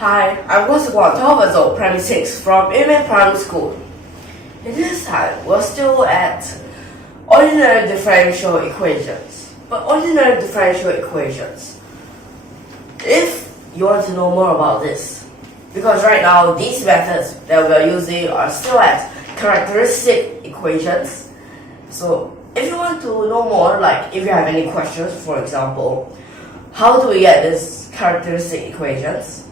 Hi, I'm going to 12 years old, Primary 6 from YUMIN Primary School. In this time, we're still at ordinary differential equations. But ordinary differential equations, if you want to know more about this, because right now these methods that we are using are still at characteristic equations. So if you want to know more, like if you have any questions, for example, how do we get these characteristic equations?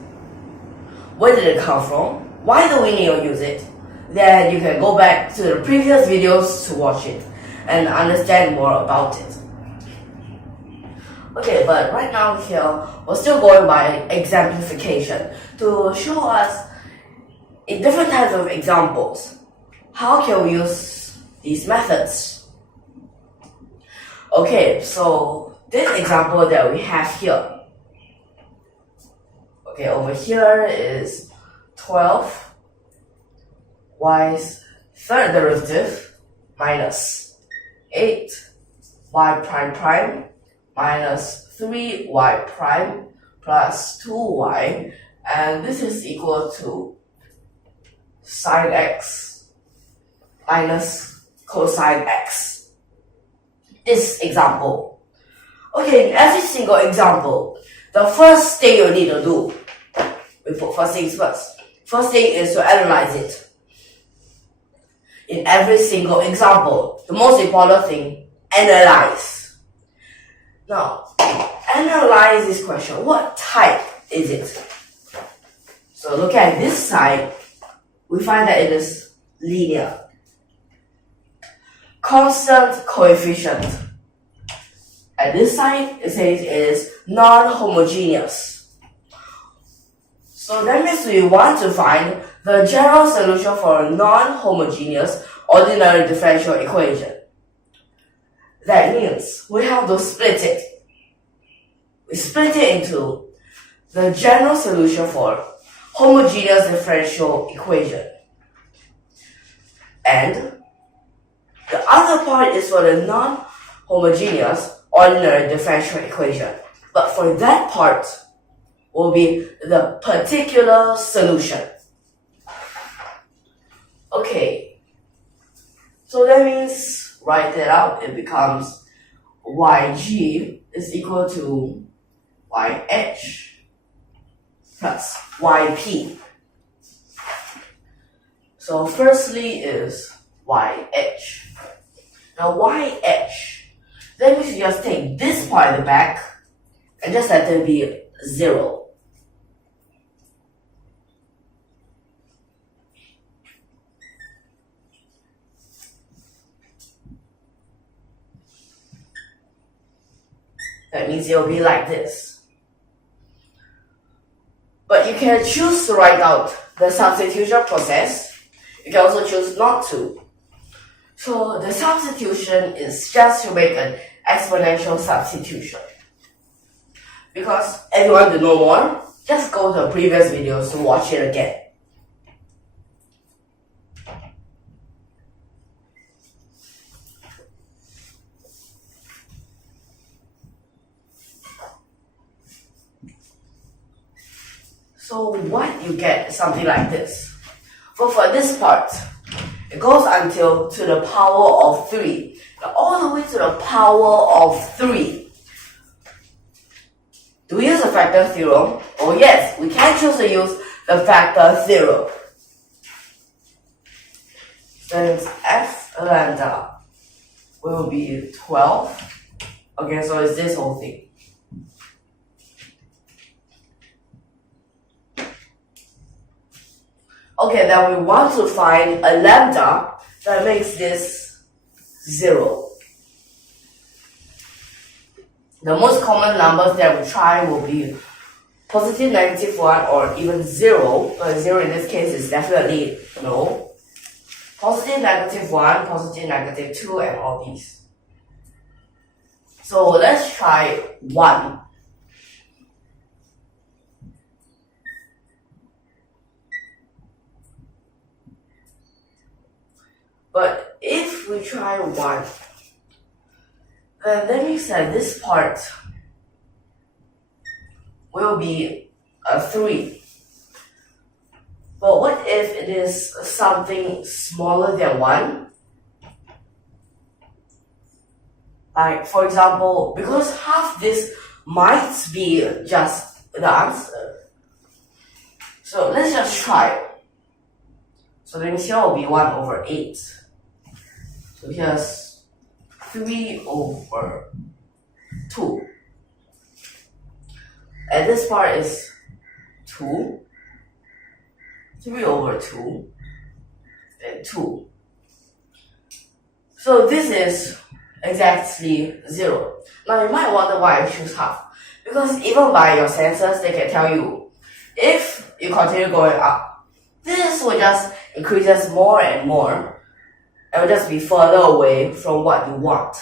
Where did it come from? Why do we need to use it? Then you can go back to the previous videos to watch it and understand more about it. Okay, but right now here, we're still going by exemplification to show us in different types of examples, how can we use these methods? Okay, so this example that we have here. Okay, over here is 12 y's third derivative minus 8 y prime prime minus 3y prime plus 2y, and this is equal to sine x minus cosine x. This example. Okay, in every single example, the first thing you need to do, we put first things first. First thing is to analyze it. In every single example, the most important thing, analyze. Now, analyze this question. What type is it? So look at this side. We find that it is linear. Constant coefficient. At this side, it says it is non-homogeneous. So that means we want to find the general solution for a non-homogeneous ordinary differential equation. That means we have to split it. We split it into the general solution for homogeneous differential equation. And the other part is for the non-homogeneous ordinary differential equation. But for that part will be the particular solution. Okay, so that means, write it out, it becomes YG is equal to YH plus YP. So firstly is YH. Now YH, then we should just take this part at the back and just let it be 0. That means it will be like this. But you can choose to write out the substitution process. You can also choose not to. So the substitution is just to make an exponential substitution. Because if you want to know more, just go to the previous videos to watch it again. So what you get is something like this. But for this part, it goes until to the power of 3. Now all the way to the power of 3. Do we use the factor theorem? Oh yes, we can choose to use the factor theorem. Then f lambda will be 12. Okay, so it's this whole thing. Okay, then we want to find a lambda that makes this 0. The most common numbers that we try will be positive, negative 1, or even 0. 0 in this case is definitely no. Positive, negative 1, positive, negative 2, and all these. So let's try 1. But if we try 1, then that means that this part will be a 3. But what if it is something smaller than 1? Like, for example, because half this might be just the answer. So let's just try. So then here will be 1 over 8. So here's 3 over 2. And this part is 2. 3 over 2. And 2. So this is exactly 0. Now you might wonder why I choose half. Because even by your senses, they can tell you, if you continue going up, this will just increases more and more. It will just be further away from what you want.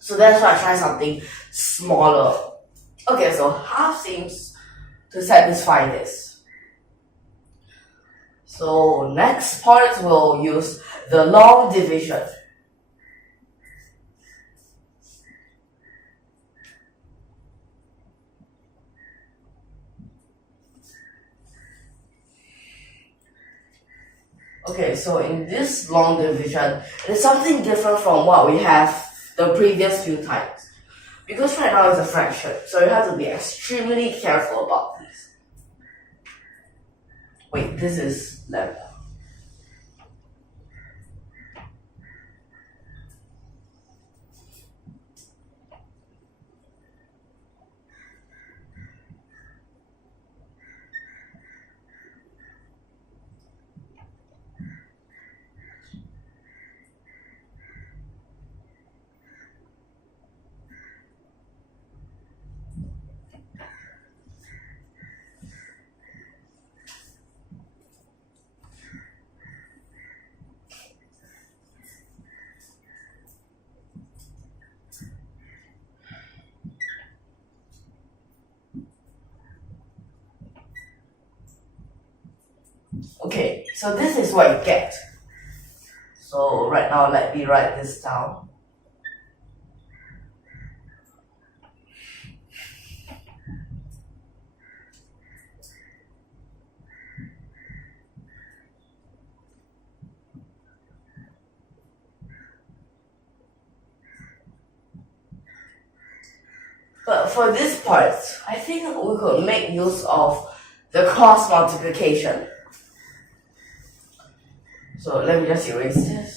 So that's why I try something smaller. Okay, so half seems to satisfy this. So next part we'll use the long division. Okay, so in this long division, it is something different from what we have the previous few times. Because right now it's a fraction, so you have to be extremely careful about this. Wait, this is lambda. Okay, so this is what you get. So right now, let me write this down. But for this part, I think we could make use of the cross multiplication. So let me just erase this.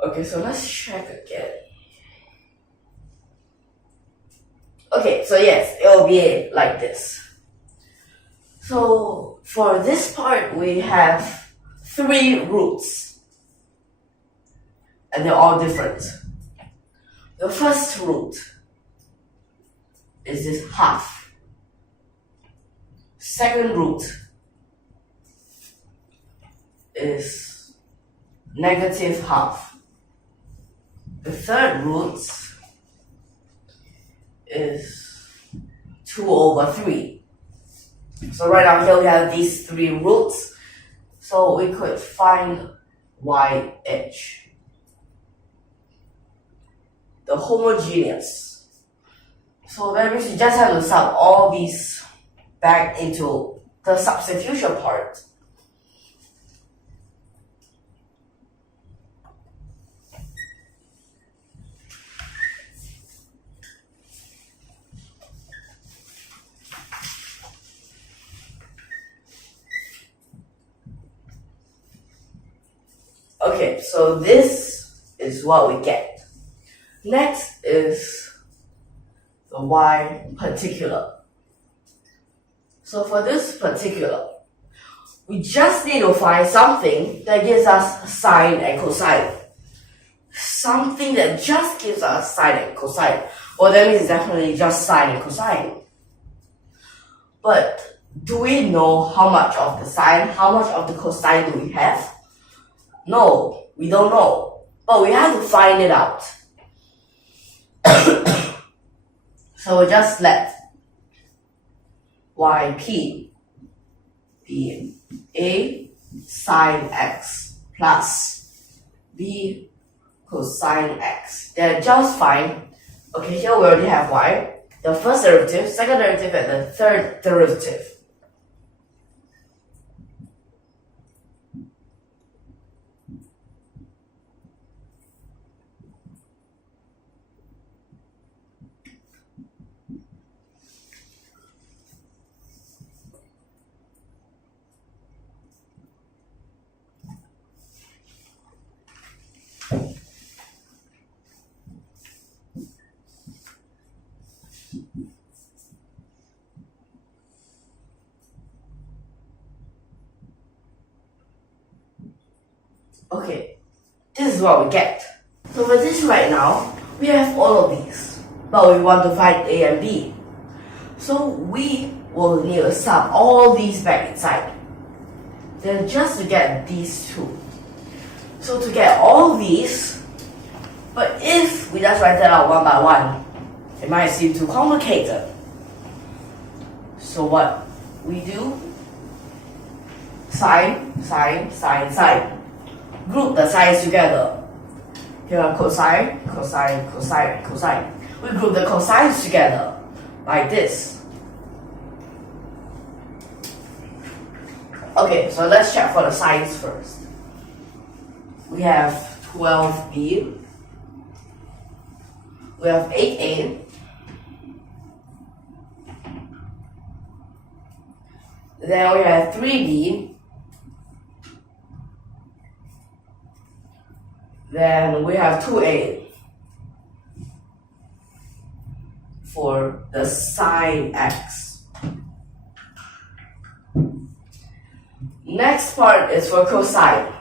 Okay, so let's check again. Okay, so yes, it will be like this. So for this part, we have 3 roots. And they're all different. The first root is this half. Second root is negative half. The third root is 2 over 3. So right now here we have these 3 roots. So we could find YH. The homogeneous. So that means you just have to sub all these back into the substitution part. Okay, so this is what we get. Next is the Y particular. So for this particular, we just need to find something that gives us sine and cosine. Something that just gives us sine and cosine. Well, that means it's definitely just sine and cosine. But do we know how much of the sine, how much of the cosine do we have? No, we don't know. But we have to find it out. So we just let yp be a sine x plus b cosine x. They're just fine. Okay, here we already have y, the first derivative, second derivative, and the third derivative. Okay, this is what we get. So for this right now, we have all of these, but we want to find a and b. So we will need to sub all these back inside. Then just to get these two. So to get all these, but if we just write that out one by one, it might seem too complicated. So what we do, sine, sine, sine, sine. Group the signs together. Here are cosine, cosine, cosine, cosine. We group the cosines together like this. Okay, so let's check for the signs first. We have 12b. We have 8a. Then we have 3b. Then we have 2a for the sine x. Next part is for cosine.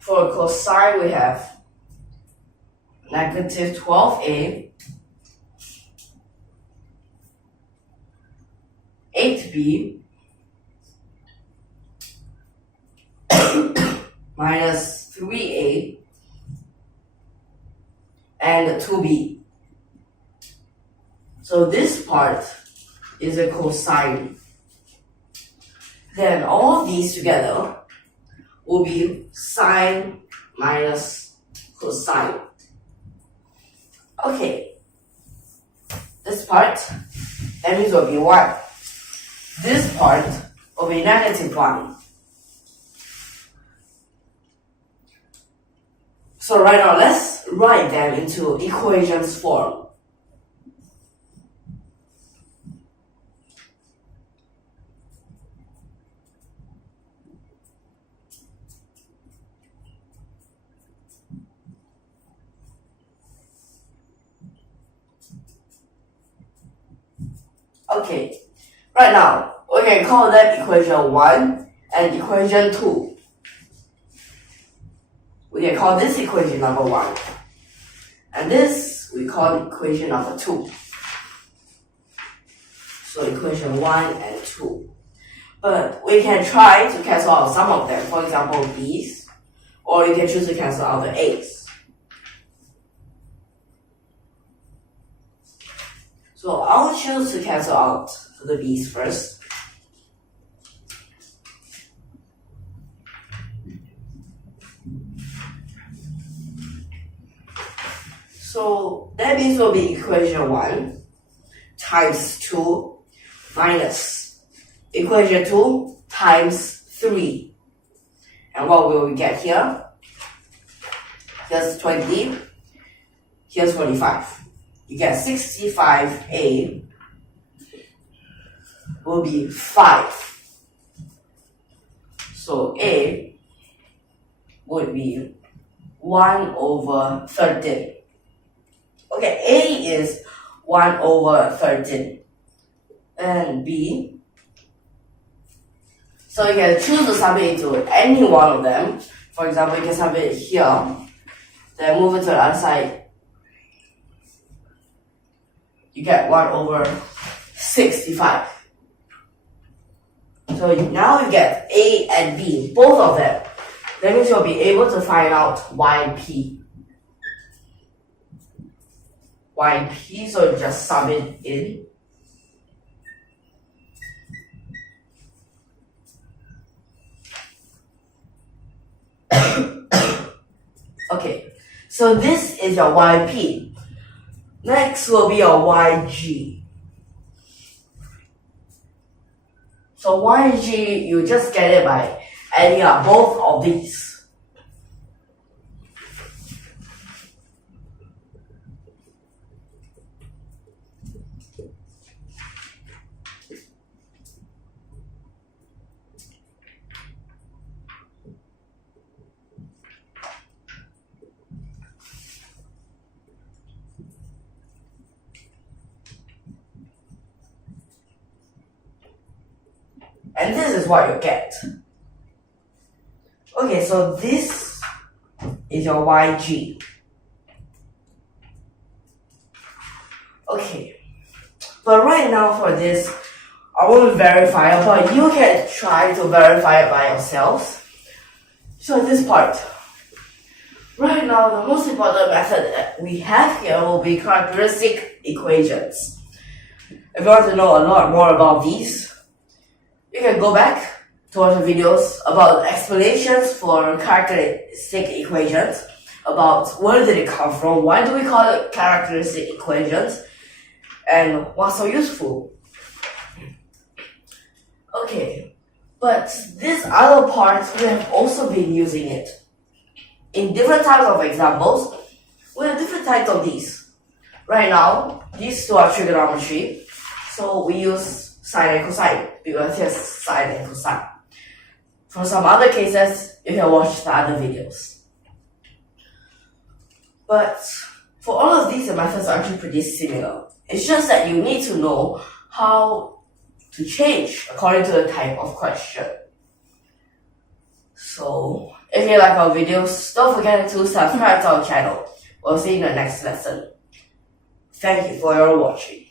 For cosine we have negative 12a, 8b, minus 3a, and 2b. So this part is a cosine. Then all these together will be sine minus cosine. Okay, this part, that means will be 1. This part will be negative 1. So right now, let's write them into equations form. Okay, right now, we can call that equation 1 and equation 2. We can call this equation number 1. And this we call equation number 2. So equation 1 and 2. But we can try to cancel out some of them. For example, these. Or you can choose to cancel out the a's. So I'll choose to cancel out the b's first. So that means will be equation 1 times 2 minus equation 2 times 3. And what will we get here? Here's 20. Here's 25. You get 65a will be 5. So a would be 1 over 13. Okay, a is 1 over 13. and B. So you can choose to sub it into any one of them. For example, you can sub it here, then move it to the other side. You get 1/65. So now you get A and B, both of them. That means you'll be able to find out YP. YP, so you just sub it in. Okay, so this is your YP. Next will be your YG. So YG, you just get it by adding up both of these. And this is what you get. Okay, so this is your YG. Okay, but right now for this, I won't verify it, but you can try to verify it by yourselves. So this part. Right now, the most important method that we have here will be characteristic equations. If you want to know a lot more about these, you can go back to watch the videos about explanations for characteristic equations, about where did it come from, why do we call it characteristic equations, and what's so useful. Okay, but this other part, we have also been using it. In different types of examples, we have different types of these. Right now, these two are trigonometry, so we use sine and cosine, because here's sine and cosine. For some other cases, you can watch the other videos. But for all of these, the methods are actually pretty similar. It's just that you need to know how to change according to the type of question. So, if you like our videos, don't forget to subscribe to our channel. We'll see you in the next lesson. Thank you for your watching.